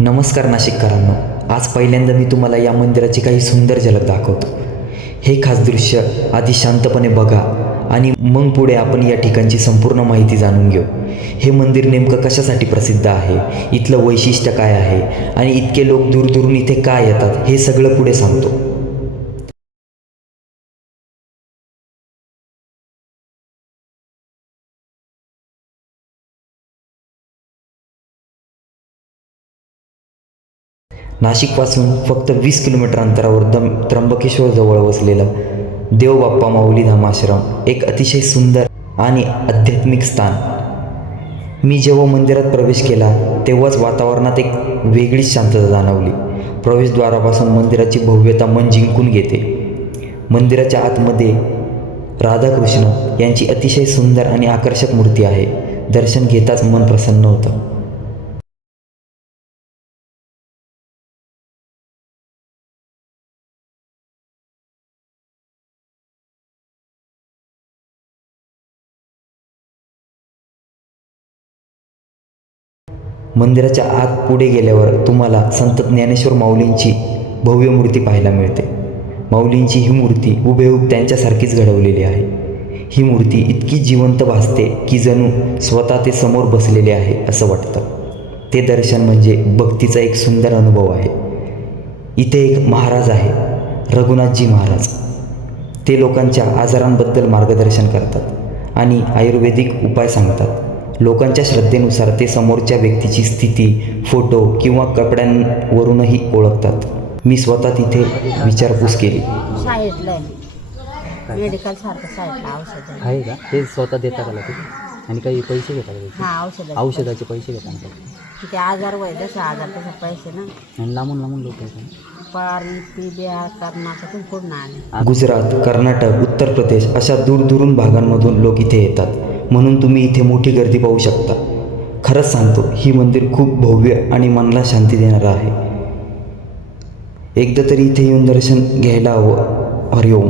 नमस्कार नाशिककरांनो, आज पहिल्यांदा मी तुम्हाला या मंदिराची काही सुंदर झलक दाखवतो। हे खास दृश्य आधी शांतपणे बघा आणि मग पुढे आपण या ठिकाणची संपूर्ण माहिती जाणून घेऊ। हे मंदिर नेमकं कशासाठी प्रसिद्ध आहे, इथलं वैशिष्ट्य काय आहे आणि इतके लोक दूरदूरून इथे का येतात हे सगळं पुढे सांगतो। नाशिकपासून फक्त 20 किलोमीटर अंतरावर त्र्यंबकेश्वर जवळ वसलेलं देवबाप्पा माऊली धाम आश्रम एक अतिशय सुंदर आणि आध्यात्मिक स्थान। मी जेव्हा मंदिरात प्रवेश केला तेव्हाच वातावरणात एक वेगळीच शांतता जाणवली। प्रवेशद्वारापासून मंदिराची भव्यता मन जिंकून घेते। मंदिराच्या आतमध्ये राधाकृष्ण यांची अतिशय सुंदर आणि आकर्षक मूर्ती आहे। दर्शन घेताच मन प्रसन्न होतं। मंदिराच्या आत पुढे गेल्यावर तुम्हाला संत ज्ञानेश्वर माऊलींची भव्य मूर्ती पाहायला मिळते। माऊलींची ही मूर्ती हुबेहूब त्यांच्यासारखीच घडवलेली आहे। ही मूर्ती इतकी जिवंत भासते की जणू स्वतः ते समोर बसलेले आहे असं वाटतं। ते दर्शन म्हणजे भक्तीचा एक सुंदर अनुभव आहे। इथे एक महाराज आहे, रघुनाथजी महाराज। ते लोकांच्या आजारांबद्दल मार्गदर्शन करतात आणि आयुर्वेदिक उपाय सांगतात। लोकांच्या श्रद्धेनुसार ते समोरच्या व्यक्तीची स्थिती फोटो किंवा कपड्यांवरूनही ओळखतात। मी स्वतः तिथे विचारपूस केली। साईडला मेडिकल सारखं साईडला औषध आहे का? ते स्वतः देता का लगेच आणि काही पैसे घेता का? हां, औषधाचे पैसे घेता का? किती आजार वय जसं आजार तसं पैसे ना। आणि लांबून लांबून लोक येतात। पारी ती बिहार कर्नाटकून पूर्ण आले। गुजरात, कर्नाटक, उत्तर प्रदेश अशा दूरदूरून भागांमधून लोक इथे येतात, म्हणून तुम्ही इथे मोठी गर्दी पाहू शकता। खरंच सांगतो, ही मंदिर खूप भव्य आणि मनाला शांती देणारं आहे। एकदा तरी इथे येऊन दर्शन घ्यायला हवं। हरिओम।